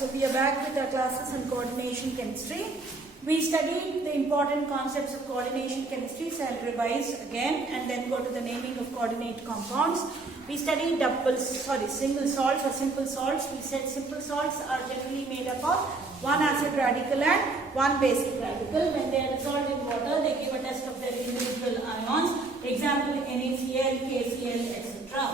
so we are back with our classes on coordination chemistry. We studied the important concepts of coordination chemistry, so I'll revise again and then go to the naming of coordinate compounds. We studied single salts or simple salts. We said simple salts are generally made up of one acid radical and one basic radical. When they are dissolved in water, they give a test of their individual ions. Example, NaCl, KCl, etc.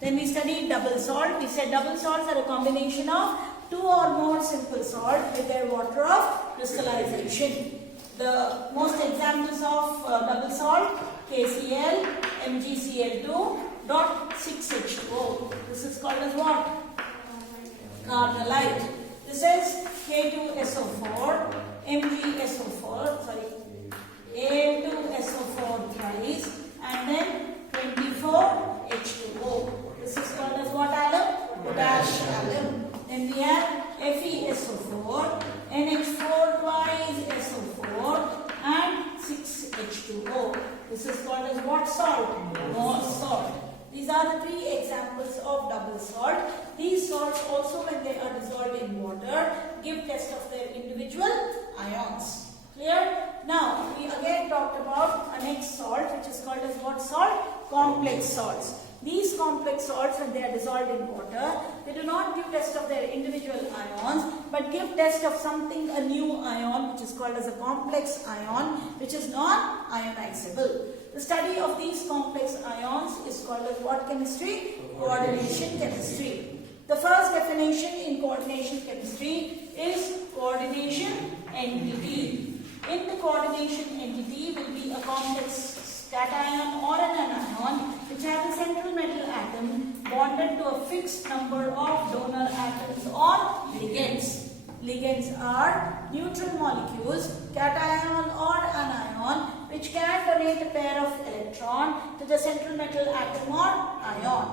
Then we studied double salt. We said double salts are a combination of two or more simple salt with their water of crystallization. The most examples of double salt, KCl, MgCl2, dot 6H2O. This is called as what? Carnallite. This is K2SO4, MgSO4, A2SO4 thrice, and then 24H2O. This is called as what alum? Potash alum. Then we have FeSO4, NH4 twice SO4, and 6H2O. This is called as what salt? Morse salt. These are the three examples of double salt. These salts also, when they are dissolved in water, give test of their individual ions. Clear? Now, we again talked about a next salt, which is called as what salt? Complex salts. These complex salts, when they are dissolved in water, they do not give test of their individual ions, but give test of something, a new ion, which is called as a complex ion, which is non-ionizable. The study of these complex ions is called as what chemistry? Coordination chemistry. The first definition in coordination chemistry is coordination entity. In the coordination entity will be a complex cation or an anion which has a central metal atom bonded to a fixed number of donor atoms or ligands. Ligands are neutral molecules, cation or anion, which can donate a pair of electron to the central metal atom or ion.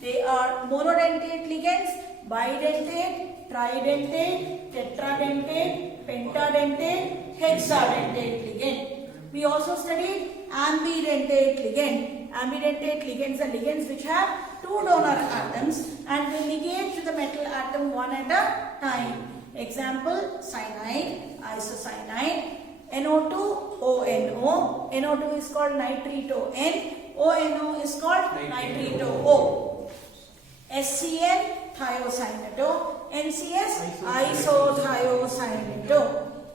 They are monodentate ligands, bidentate, tridentate, tetradentate, pentadentate, hexadentate ligand. We also studied ambidentate ligand. Ambidentate ligands are ligands which have two donor atoms and will ligate to the metal atom one at a time. Example, cyanide, isocyanide, NO2, ONO. NO2 is called nitrito-N. ONO is called nitrito-O. SCN, thiocyanato. NCS, isothiocyanate.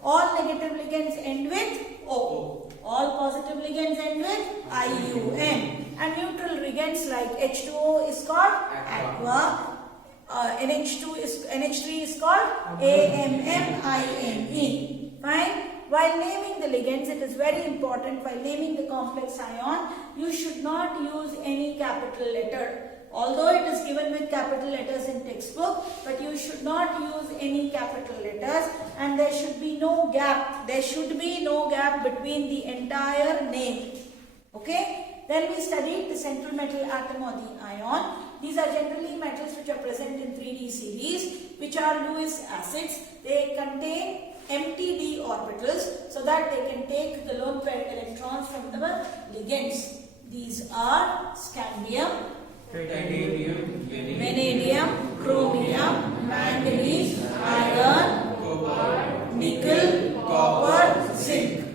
All negative ligands end with O. All positive ligands end with IUN. And neutral ligands like H2O is called aqua. NH3 is called AMMINE. Fine. While naming the ligands, it is very important, while naming the complex ion, you should not use any capital letter. Although it is given with capital letters in textbook, but you should not use any capital letters, and there should be no gap. There should be no gap between the entire name. Okay? Then we studied the central metal atom or the ion. These are generally metals which are present in 3D series, which are Lewis acids. They contain empty d orbitals so that they can take the lone pair electrons from the ligands. These are scandium, vanadium, chromium, manganese, iron, copper, nickel, copper, zinc.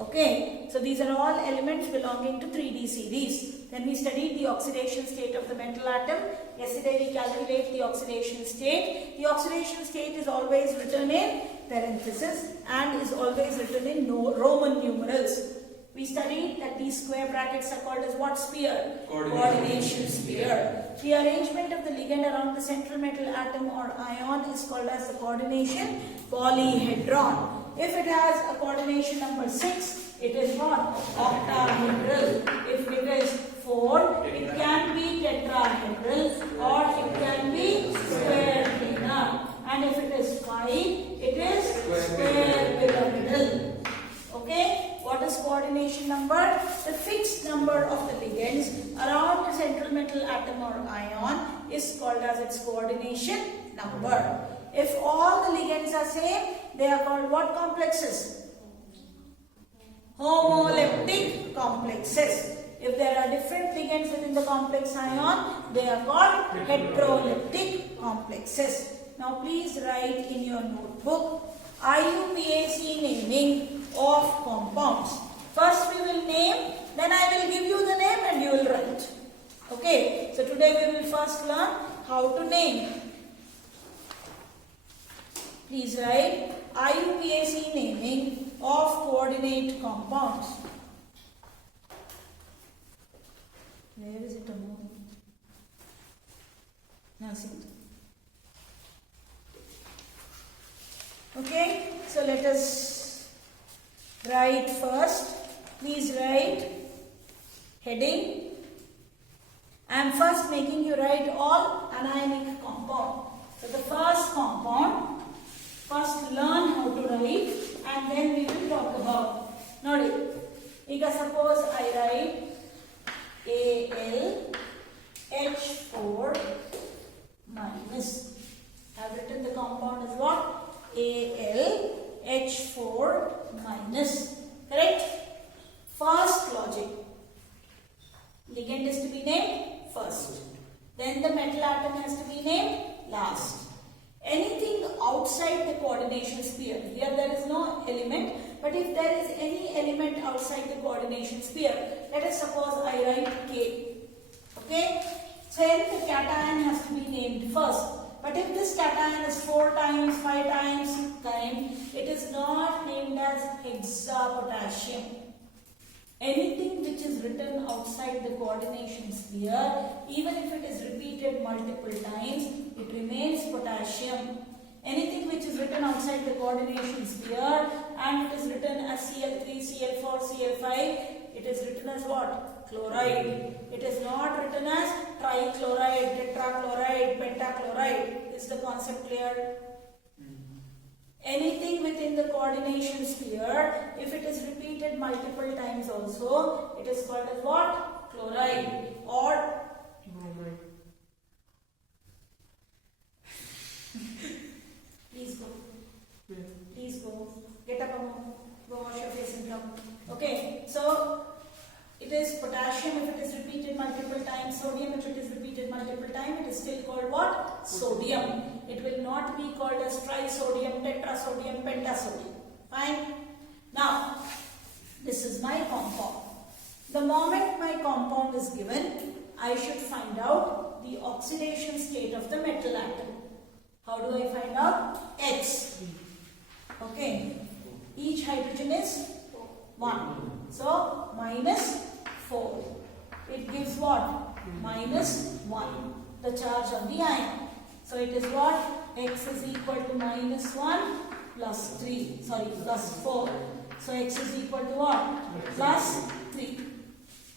Okay, so these are all elements belonging to 3D series. Then we studied the oxidation state of the metal atom. Yesterday we calculated the oxidation state. The oxidation state is always written in parenthesis and is always written in Roman numerals. We studied that these square brackets are called as what sphere? Coordination sphere. The arrangement of the ligand around the central metal atom or ion is called as the coordination polyhedron. If it has a coordination number 6, it is what? Octahedral. If it is 4, it can be tetrahedral or it can be square planar. And if it is 5, it is square pyramidal. Okay? What is coordination number? The fixed number of the ligands around the central metal atom or ion is called as its coordination number. If all the ligands are same, they are called what complexes? Homoleptic complexes. If there are different ligands within the complex ion, they are called heteroleptic complexes. Now please write in your notebook IUPAC naming of compounds. First we will name, then I will give you the name and you will write. Okay, so today we will first learn how to name. Please write IUPAC naming of coordinate compounds. Where is it? Okay, so let us write first. Please write heading. I am first making you write all anionic compound. So the first compound, first learn how to write and then we will talk about. Nodi, ಈಗ suppose I write AlH4 minus. I have written the compound as what? AlH4 minus. Correct? First logic. Ligand is to be named first. Then the metal atom has to be named last. Anything outside the coordination sphere, here there is no element, but if there is any element outside the coordination sphere, let us suppose I write K. Okay? So then the cation has to be named first. But if this cation is 4 times, 5 times, 6 times, it is not named as hexapotassium. Anything which is written outside the coordination sphere, even if it is repeated multiple times, it remains potassium. Anything which is written outside the coordination sphere and it is written as Cl3, Cl4, Cl5, it is written as what? Chloride. It is not written as trichloride, tetrachloride, pentachloride. Is the concept clear? Anything within the coordination sphere, if it is repeated multiple times also, it is called as what? Chloride or bromide. Please go. Please go. Get up, Amu. Go wash your face and come. Okay, so it is potassium if it is repeated multiple times, sodium if it is repeated multiple times, it is still called what? Sodium. It will not be called as trisodium, tetrasodium, pentasodium. Fine? Now, this is my compound. The moment my compound is given, I should find out the oxidation state of the metal atom. How do I find out? X. Okay. Each hydrogen is 1. So, minus 4. It gives what? Minus 1. The charge of the ion. So, it is what? X is equal to minus 1 plus 3. Sorry, plus 4. So, X is equal to what? Plus 3.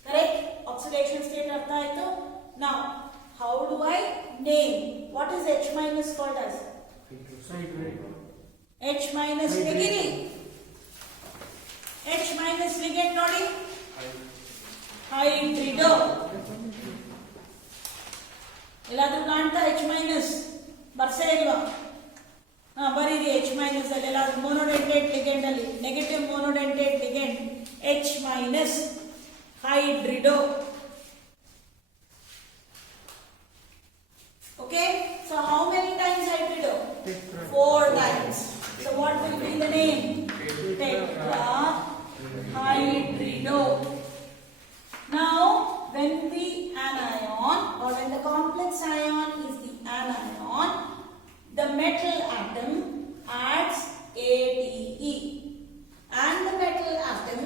Correct? Oxidation state artha aito? Now, how do I name? What is H minus called as? H minus negative. H minus ligand nodi? Hydrido. ಎಲ್ಲಾದ್ರೂ ಕಾಣ್ತಾ H minus ಬರ್ಸೇ ಇಲ್ವಾ? ಬರೀರಿ H minus ಅಲ್ಲಿ ಎಲ್ಲಾದ್ರೂ monodentate ligand ಅಲ್ಲಿ negative monodentate ligand H minus hydrido. Okay, so how many times hydrido? 4 times. So what will be the name? Tetrahydrido. Now, when the anion or when the complex ion is the anion, the metal atom adds ATE and the metal atom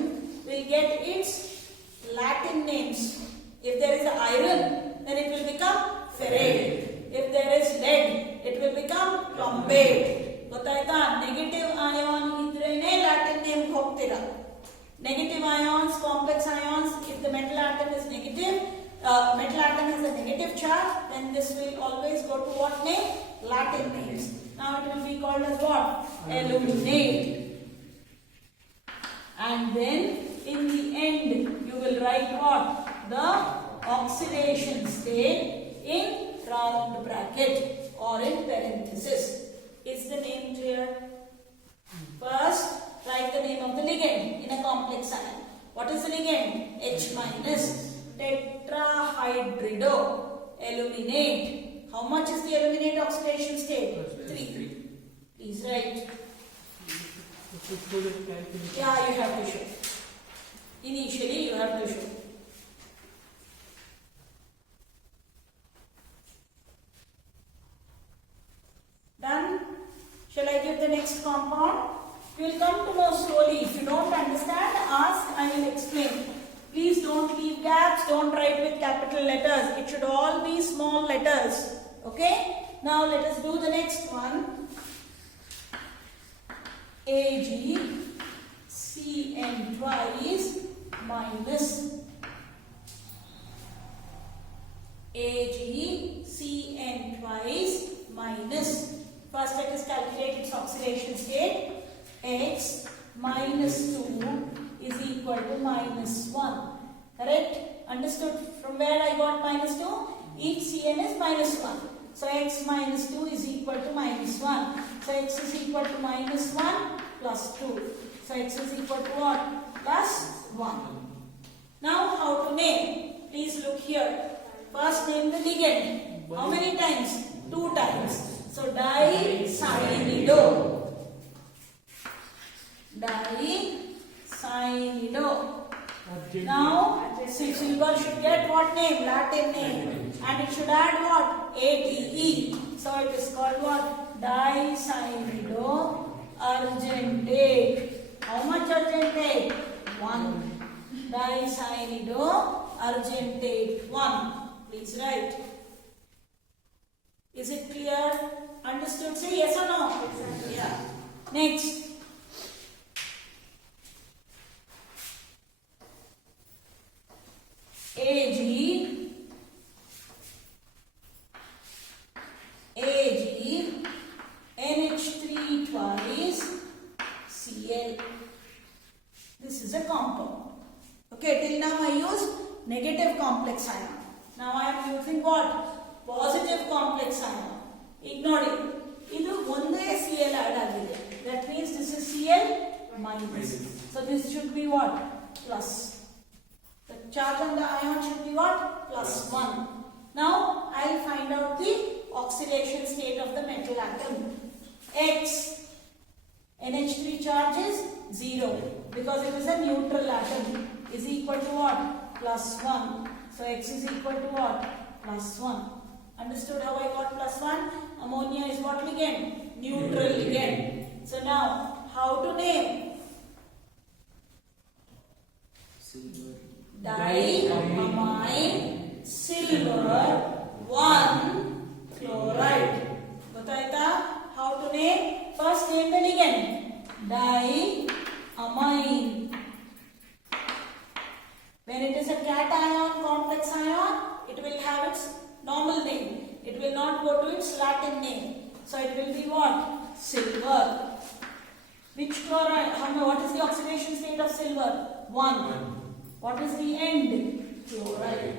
will get its Latin names. If there is iron, then it will become ferrate. If there is lead, it will become plumbate. ಗೊತ್ತಾಯ್ತಾ? Negative ion ಇದ್ರೇನೆ Latin name ಹೋಗ್ತೀರಾ. Negative ions, complex ions, if the metal atom is negative, metal atom has a negative charge, then this will always go to what name? Latin names. Now it will be called as what? Aluminate. And then in the end you will write what? The oxidation state in round bracket or in parenthesis. Is the name clear? First, write the name of the ligand in a complex ion. What is the ligand? H minus. Tetrahydrido. Aluminate. How much is the aluminate oxidation state? 3. Please write. Yeah, you have to show. Initially, you have to show. Done? Shall I give the next compound? You will come to know slowly. If you don't understand, ask, I will explain. Please don't leave gaps, don't write with capital letters. It should all be small letters. Okay? Now let us do the next one. AgCN twice minus AgCN twice minus. First let us calculate its oxidation state. X minus 2 is equal to minus 1. Correct? Understood from where I got minus 2? Each Cn is minus 1. So x minus 2 is equal to minus 1. So x is equal to minus 1 plus 2. So x is equal to what? Plus 1. Now how to name? Please look here. First name the ligand. How many times? 2 times. So dicyanidone. Dicyanidone. Now, silver should get what name? Latin name. And it should add what? ATE. So it is called what? Dicyanidone argentate. How much argentate? 1. Dicyanidone argentate 1. Please write. Is it clear? Understood? Say yes or no? Exactly. Yeah. Next. NH3 twice Cl. This is a compound. Okay, till now I used negative complex ion. Now I am using what? Positive complex ion. Ignore it. Idu onde Cl add agide. That means this is Cl minus. So this should be what? Plus. The charge on the ion should be what? Plus 1. Now I will find out the oxidation state of the metal atom. X. NH3 charge is 0 because it is a neutral atom. Is equal to what? Plus 1. So X is equal to what? Plus 1. Understood how I got plus 1? Ammonia is what ligand? Neutral ligand. So now, how to name? Diamine silver 1 chloride. Gotaita? How to name? First name the ligand. Diamine. When it is a cation complex ion, it will have its normal name. It will not go to its Latin name. So it will be what? Silver. Which chloride? What is the oxidation state of silver? 1. What is the end? Chloride.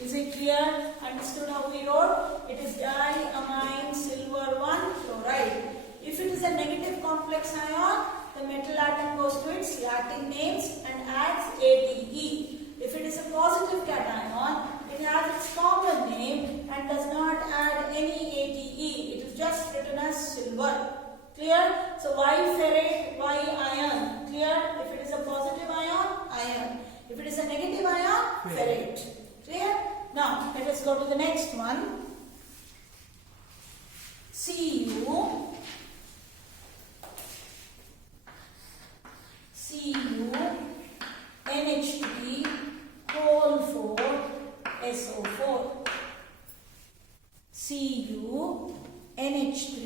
Is it clear? Understood how we wrote? It is diamine silver 1 chloride. If it is a negative complex ion, the metal atom goes to its Latin names and adds ATE. If it is a positive cation, it has its common name and does not add any ATE. It is just written as silver. Clear? So why ferrate? Why iron? Clear? If it is a positive ion, iron. If it is a negative ion, ferrate. Clear? Now let us go to the next one. NH3 whole 4 SO4. NH3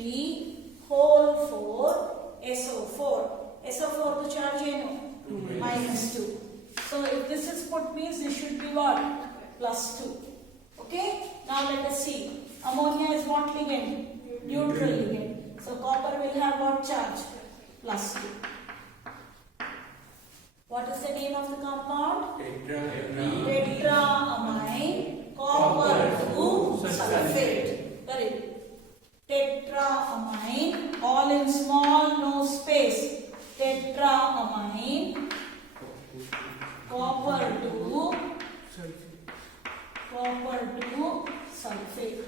whole 4 SO4. SO4 to charge minus 2. So if this is put means this should be what? Plus 2. Okay? Now let us see. Ammonia is what ligand? Neutral ligand. So copper will have what charge? Plus 2. What is the name of the compound? Tetraamine copper 2 sulfate. Correct. Tetraamine, all in small, no space. Tetraamine copper 2 sulfate.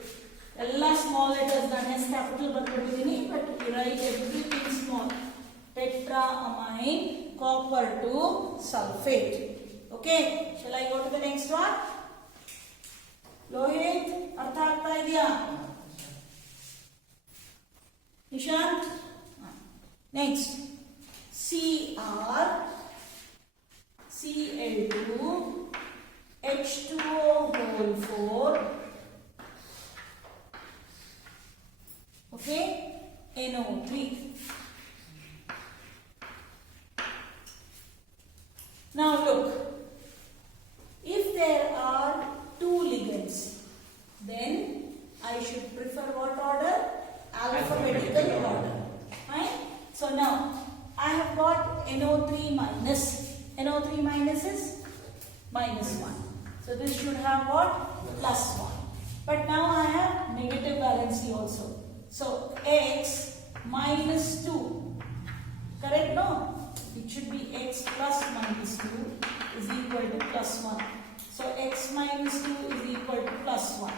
All small letters done as capital but you write everything small. Tetraamine copper 2 sulfate. Okay, shall I go to the next one? Lohit, artha aagta idya? Nishant? Next, Cl2 H2O whole 4. Okay, NO3. Now look, if there are two ligands, then I should prefer what order? Alphabetical order. Right? So now I have got NO3 minus. NO3 minus is minus 1. So this should have what? Plus 1. But now I have negative valency also. So X minus 2. Correct? No? It should be X plus minus 2 is equal to plus 1. So X minus 2 is equal to plus 1.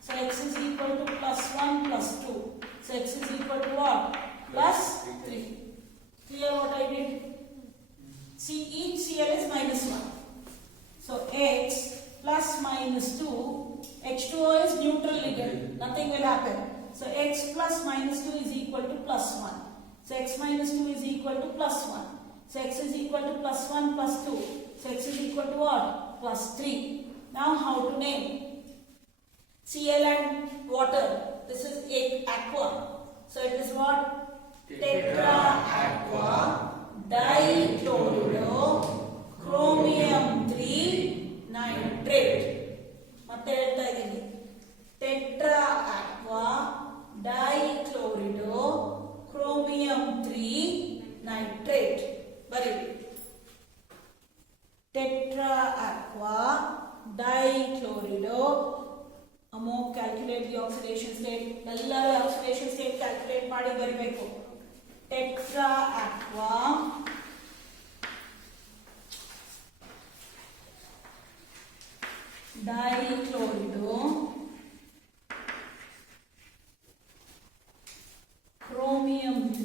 So X is equal to plus 1 plus 2. So X is equal to what? Plus 3. Clear what I did? See, each Cl is minus 1. So X plus minus 2, H2O is neutral ligand. Nothing will happen. So X plus minus 2 is equal to plus 1. So X minus 2 is equal to plus 1. So X is equal to plus 1 plus 2. So X is equal to what? Plus 3. Now how to name? Cl and water. This is aqua. So it is what? Tetra aqua dichlorido chromium 3 nitrate. Matte helta idini. Tetra aqua dichlorido chromium 3 nitrate. Very Tetra aqua dichlorido. Amo calculate the oxidation state. Ellaru oxidation state calculate ಮಾಡಿ ಬರಿಬೇಕು. Tetra aqua dichlorido chromium 3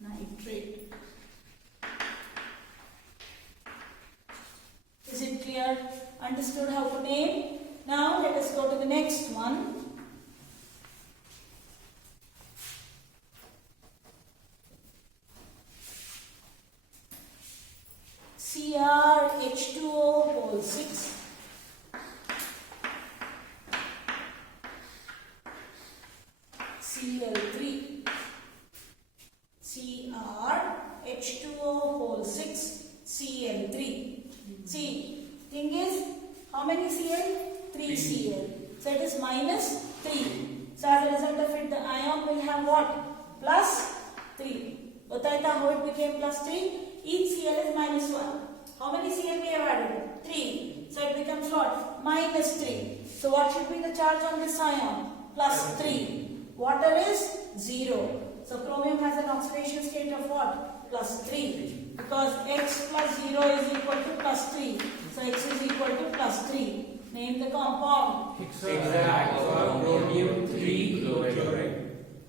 nitrate. Is it clear? Understood how to name? Now let us go to the next one. CrH2O whole 6. Cl3. CrH2O whole 6. Cl3. See, thing is, how many Cl? 3 Cl. So it is minus 3. So as a result of it, the ion will have what? Plus 3. Gotaita how it became plus 3? Each Cl is minus 1. How many Cl we have added? 3. So it becomes what? Minus 3. So what should be the charge on this ion? Plus 3. Water is 0. So chromium has an oxidation state of what? Plus 3. Because X plus 0 is equal to plus 3. So X is equal to plus 3. Name the compound. Chromium 3 chloride.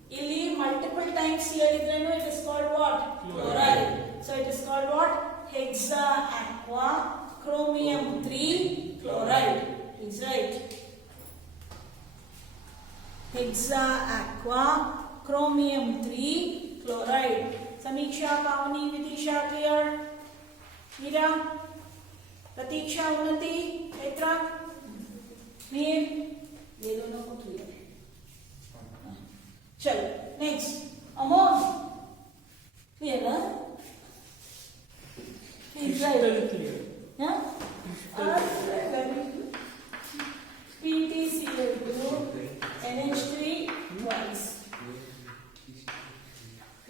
Ili multiple times Cl it is called what? Chloride. So it is called what? Hexa aqua chromium 3 chloride. Is right. Hexa aqua chromium 3 chloride. Samiksha, Pavani, Vidisha, clear? Meera? Pratiksha, Unnati, Petra? Mir? Ye dono ko clear. Chalo, next. Amon? Clear, huh? Please write. Clear. Yeah? Very good. PTCl2 NH3 twice.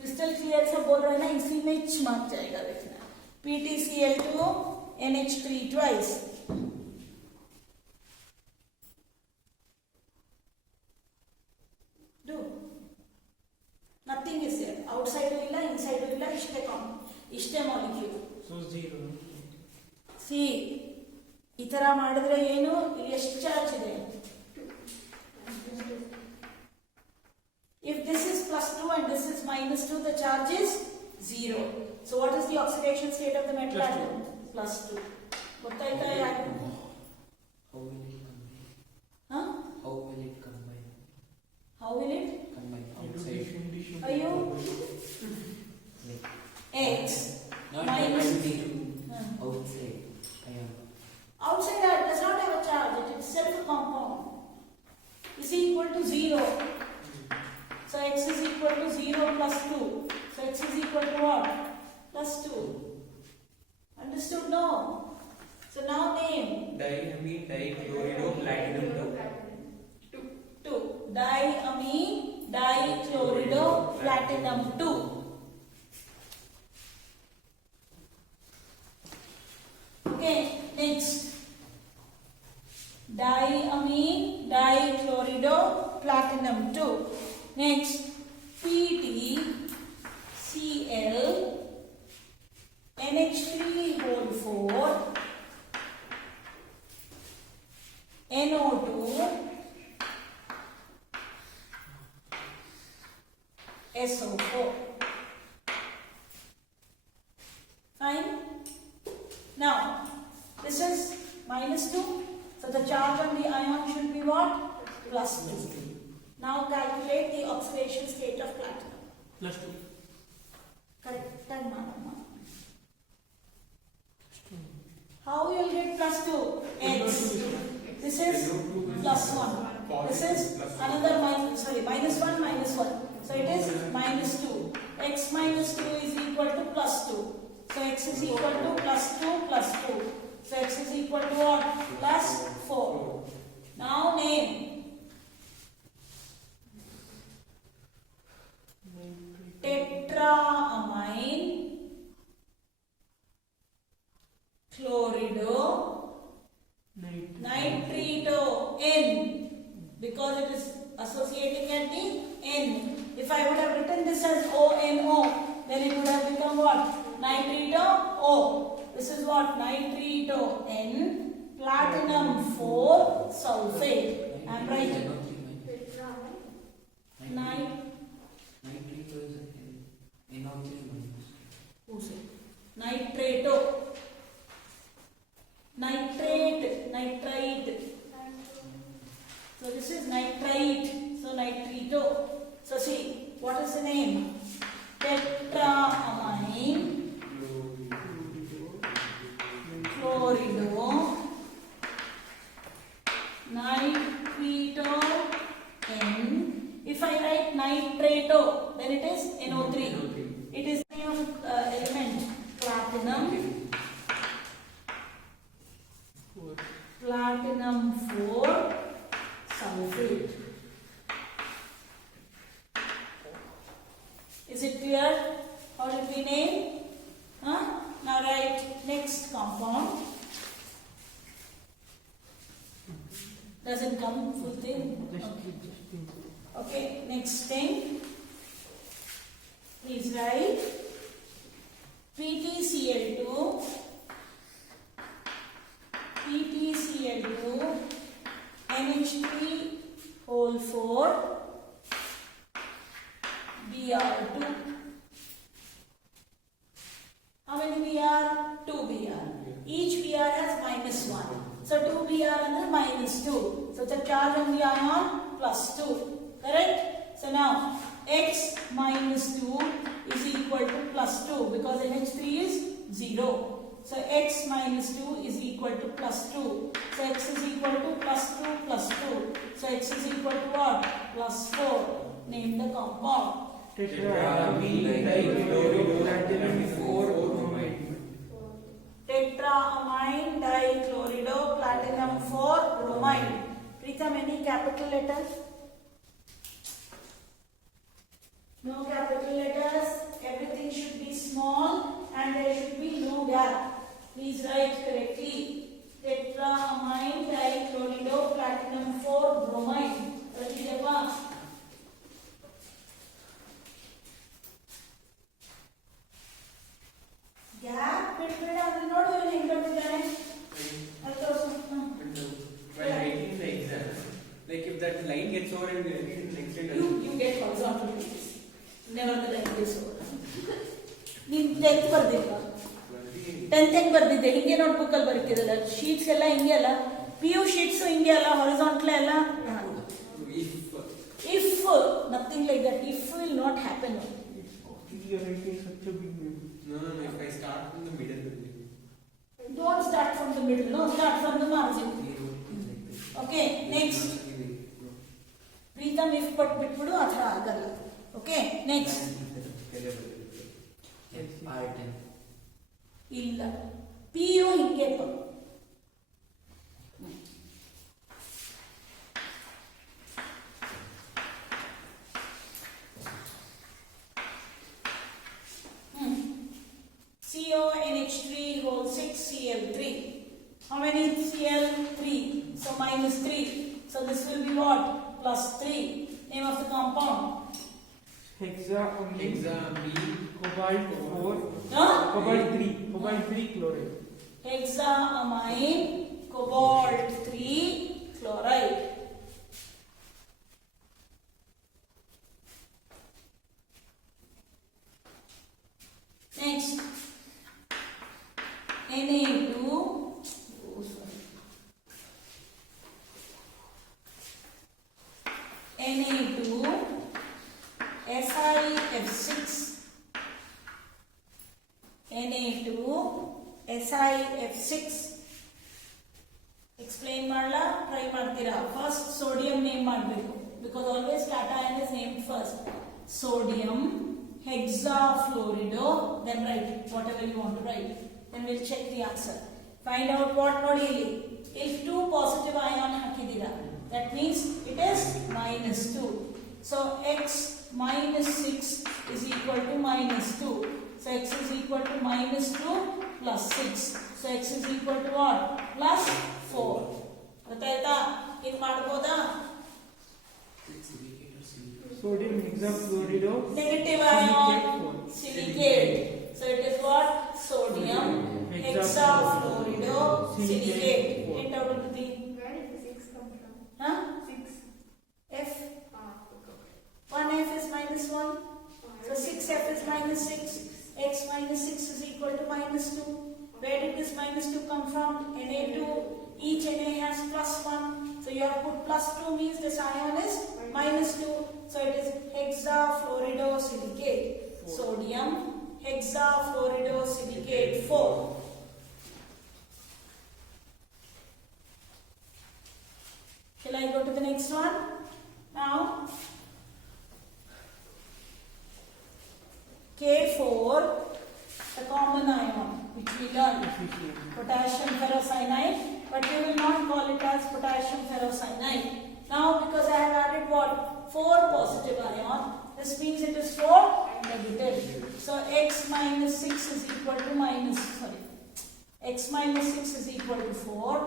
Crystal clear सब बोल रहा है ना, इसी में चमक जाएगा देखना. PTCl2 NH3 twice. Do. Nothing is there. Outside illa, inside illa, ishte molecule. So 0. ತರ ಮಾಡಿದ್ರೆ ಏನು ಇಲ್ಲಿ ಎಷ್ಟು ಚಾರ್ಜ್ ಇದೆ? If this is +2 and this is -2, the charge is 0. So what is the oxidation state of the metal atom? +2. ಗೊತ್ತಾಯ್ತಾ ಯಾಕೆ? How will it combine? Huh? How will it combine? How will it? Combine outside. Ayo. X Not minus outside. Ion. outside that does not have a charge. It is itself a compound. Is equal to 0. So x is equal to 0 plus 2. So x is equal to what? Plus 2. Understood? No. So now name. Diamine dichlorido platinum 2. Diamine dichlorido platinum 2. Okay, next. Diamine dichlorido platinum 2. Next, PtCl NH3 whole 4 NO2 SO4. Fine. Now, this is -2. So the charge on the ion should be what? +2. Now calculate the oxidation state of platinum. +2. Correct. Madam. How you will get +2? X. This is +1. This is another -1, -1. So it is -2. X -2 is equal to +2. So x is equal to +2 +2. So x is equal to what? +4. Now name. Tetraamine chlorido nitrito N, because it is associating at the N. If I would have written this as ONO, then it would have become what? Nitrito O. This is what? Nitrito N, platinum 4 sulfate. I am writing. Nitrito is NO3 minus. Who said? Nitrato. Nitrite. So this is nitrite. So nitrito. So see, what is the name? Tetraamine chlorido nitrito N. If I write nitrato, then it is NO3. It is the name of element platinum 4 sulfate. Is it clear? How did we name? Now write next compound. Doesn't come full thing. Okay, next thing. Please write PtCl2 NH3 whole 4 Br2. How many Br? 2 Br. Each Br has -1. So 2 Br and then -2. So the charge on the ion +2. Correct? So now x -2 is equal to +2 because NH3 is 0. So x -2 is equal to +2. So x is equal to +2 +2. So x is equal to what? +4. Name the compound. Tetraamine dichlorido platinum 4 bromide. Tetraamine dichlorido platinum 4 bromide. Pritham, any capital letters? No capital letters. Everything should be small and there should be no gap. Please write correctly. Tetraamine dichlorido platinum 4 bromide. Radhidappa. Gap ಬಿಡ್ಬೇಡ ಅಂದ್ರೆ ನೋಡು ಇವನು ಹೆಂಗ್ ಬರ್ತಿದ್ದಾನೆ. ಅದು ತೋರಿಸು. takes over and next day You get horizontal lines. Never the like this over. ನೀನು 10th ಬರ್ದಿಲ್ವಾ 10th ಹೆಂಗ್ ಬರ್ದಿದ್ದೆ ಹಿಂಗೆ notebook ಅಲ್ಲಿ ಬರ್ತಿರಲ್ಲ ಶೀಟ್ಸ್ ಎಲ್ಲ ಹಿಂಗೆ ಅಲ್ಲ PU ಶೀಟ್ಸ್ ಹಿಂಗೆ ಅಲ್ಲ ಹಾರಿಜಾಂಟಲ್ ಅಲ್ಲ if nothing like that if will not happen. You are writing such a big name. No, if I start from the middle. Don't start from the middle, no, start from the margin. Okay, next. Pritham if but bitbidu athara agalla. Okay, next. R10. Illa. PU hinge pa. CONH3 whole 6 Cl3. How many Cl? 3. So minus 3. So this will be what? Plus 3. Name of the compound. Hexamine, cobalt 4, Huh? cobalt 3, cobalt 3 chloride. Hexamine cobalt 3 chloride. Next. Na2 Na2 SiF6 Na2 SiF6 explain ಮಾಡಲ್ಲ try ಮಾಡ್ತೀರಾ first sodium name ಮಾಡಬೇಕು because always cation is named first sodium hexafluorido then write whatever you want to write then we'll check the answer find out what ನೋಡಿ ಇಲ್ಲಿ if 2 positive ion ಹಾಕಿದ್ದೀರಾ that means it is -2 so x minus 6 is equal to -2 so x is equal to -2 plus 6 so x is equal to what plus 4 ಗೊತ್ತಾಯ್ತಾ ಇದು ಮಾಡ್ಬೋದಾ Sodium hexafluorido. Negative ion silicate. So it is what? Sodium hexafluorido silicate. Get out of the. Where did the 6 come from? Huh? 6. F. Okay. 1F is -1. So 6F is -6. X minus 6 is equal to -2. Where did this -2 come from? Na2. Each Na has +1. So you have put +2 means this ion is -2. So it is hexafluorido silicate. Sodium hexafluorido silicate 4. Shall I go to the next one? Now K4, the common ion which we learned, potassium ferrocyanide, but we will not call it as potassium ferrocyanide. Now because I have added what? 4 positive ion, this means it is 4 negative. So x minus 6 is equal to x minus 6 is equal to 4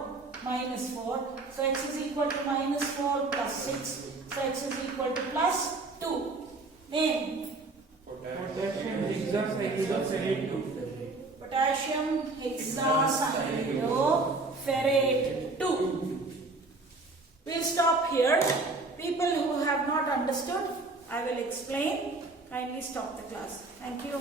minus 4. So x is equal to -4 plus 6. So x is equal to plus 2. Name. Potassium hexacycloferrate 2. Potassium hexacycloferrate 2. We'll stop here. People who have not understood, I will explain. Kindly stop the class. Thank you.